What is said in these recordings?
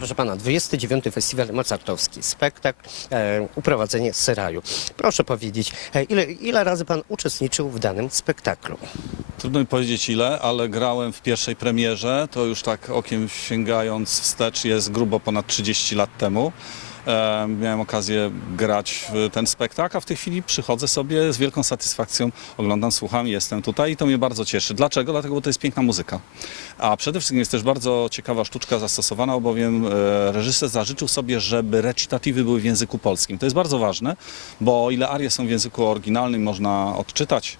Proszę pana, 29. Festiwal Mozartowski, spektakl, e, uprowadzenie Seraju. Proszę powiedzieć, e, ile, ile razy pan uczestniczył w danym spektaklu? Trudno mi powiedzieć ile, ale grałem w pierwszej premierze, to już tak okiem sięgając wstecz jest grubo ponad 30 lat temu. E, miałem okazję grać w ten spektakl, a w tej chwili przychodzę sobie z wielką satysfakcją, oglądam, słucham, jestem tutaj i to mnie bardzo cieszy. Dlaczego? Dlatego, bo to jest piękna muzyka. A przede wszystkim jest też bardzo ciekawa sztuczka zastosowana, albowiem e, reżyser zażyczył sobie, żeby recitatywy były w języku polskim. To jest bardzo ważne, bo o ile arie są w języku oryginalnym, można odczytać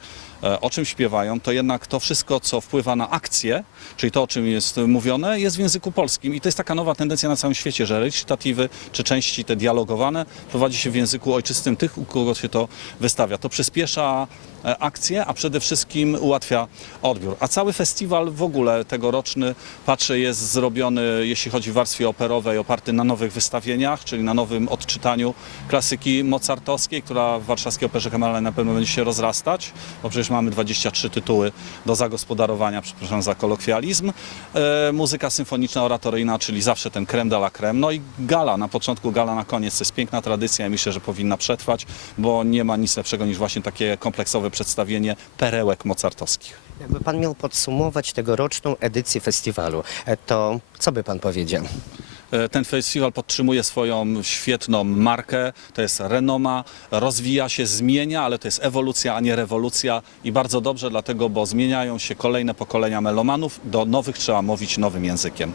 o czym śpiewają, to jednak to wszystko, co wpływa na akcję, czyli to, o czym jest mówione, jest w języku polskim. I to jest taka nowa tendencja na całym świecie, że recitatywy czy części te dialogowane prowadzi się w języku ojczystym tych, u kogo się to wystawia. To przyspiesza e, akcję, a przede wszystkim ułatwia odbiór. A cały festiwal w ogóle tegoroczny, patrzę, jest zrobiony, jeśli chodzi o warstwie operowej, oparty na nowych wystawieniach, czyli na nowym odczytaniu klasyki mozartowskiej, która w warszawskiej Operze Kameralnej na pewno będzie się rozrastać, bo przecież mamy 23 tytuły do zagospodarowania, przepraszam za kolokwializm. E, muzyka symfoniczna, oratoryjna, czyli zawsze ten creme de la creme. No i gala, na początku, gala na koniec. To jest piękna tradycja i myślę, że powinna przetrwać, bo nie ma nic lepszego niż właśnie takie kompleksowe przedstawienie perełek mozartowskich. Jakby pan miał podsumować tegoroczną edycję festiwalu, e, to co by pan powiedział? E, Ten festiwal podtrzymuje swoją świetną markę, to jest renoma, rozwija się, zmienia, ale to jest ewolucja, a nie rewolucja. I bardzo dobrze dlatego, bo zmieniają się kolejne pokolenia melomanów, do nowych trzeba mówić nowym językiem.